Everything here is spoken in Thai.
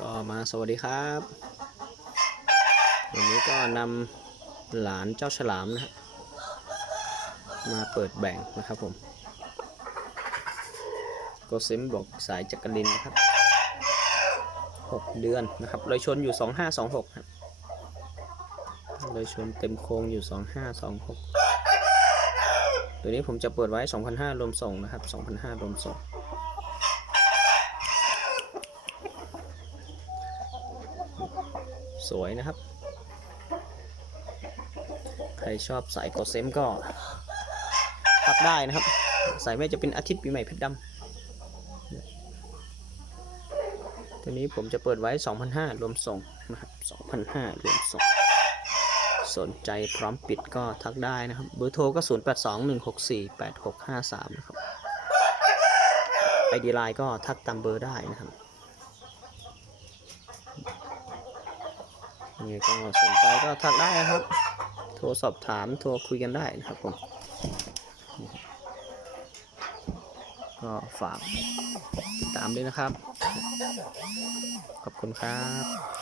ก็มาสวัสดีครับ วันนี้ก็นำหลานเจ้าฉลามนะฮะมาเปิดแบ่งนะครับผมกเซมบอกสายจักรินนะครับ 6 เดือนนะครับเลยชนอยู่ 2526ครับเลยชนเต็มโค้งอยู่ 2526 ตัวนี้ผมจะเปิดไว้ 2,500รวมส่งนะครับ 2,500รวมส่ง สวยนะครับ ใครชอบสายโกเซมก็พักได้นะครับ สายแม่จะเป็นอาทิตย์ปีใหม่เพชรดำตัวนี้ผมจะเปิดไว้ 2,500 รวมส่งนะครับ2,500 รวมส่ง สนใจพร้อมปิดก็ทักได้นะครับ เบอร์โทรก็ 0821648653 นะครับไอดีไลน์ก็ทักตามเบอร์ได้นะครับ ยังไงก็สนใจก็ทักได้นะครับ โทรสอบถามโทรคุยกันได้นะครับผมก็ฝากติดตามด้วยนะครับ ขอบคุณครับ